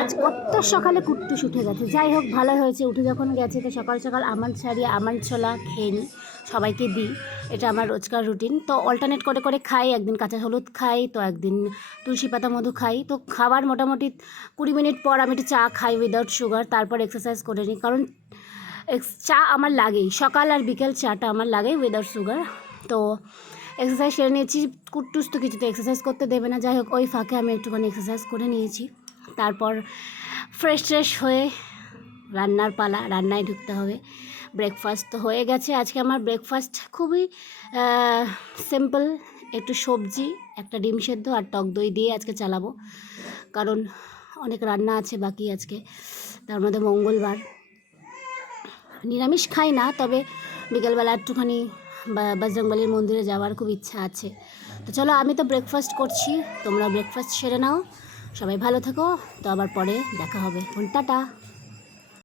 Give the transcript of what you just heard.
আজ কত সকালে কুট্টুস উঠে গেছে। যাই হোক, ভালো হয়েছে, উঠে যখন গেছে তো সকাল সকাল আমন্ড ছাড়িয়ে আমন্ড ছোলা খেয়ে নিই, সবাইকে দিই। এটা আমার রোজকার রুটিন। তো অল্টারনেট করে করে খাই, একদিন কাঁচা হলুদ খাই, তো একদিন তুলসী পাতা মধু খাই। তো খাবার মোটামুটি 20 মিনিট পর আমি একটু চা খাই উইদাউট সুগার, তারপর এক্সারসাইজ করে নিই। কারণ চা আমার লাগেই, সকাল আর বিকেল চাটা আমার লাগেই উইদাউট সুগার। তো এক্সারসাইজ সেরে নিয়েছি। কুট্টুস তো কিছুতে এক্সারসাইজ করতে দেবে না, যাই হোক ওই ফাঁকে আমি একটুখানি এক্সারসাইজ করে নিয়েছি। তারপর ফ্রেশ ট্রেশ হয়ে রান্নার পালা, রান্নায় ঢুকতে হবে। ব্রেকফাস্ট তো হয়ে গেছে। আজকে আমার ব্রেকফাস্ট খুবই সিম্পল, একটু সবজি, একটা ডিম সেদ্ধ আর টক দই দিয়ে আজকে চালাবো, কারণ অনেক রান্না আছে বাকি আজকে, তার মধ্যে মঙ্গলবার। নিরামিষ খাই না, তবে বিকেলবেলা একটুখানি বজরংবলির মন্দিরে যাওয়ার খুব ইচ্ছা আছে। তো চলো, আমি তো ব্রেকফাস্ট করছি, তোমরা ব্রেকফাস্ট সেরে নাও। সবাই ভালো থেকো, তো আবার পরে দেখা হবে। টাটা।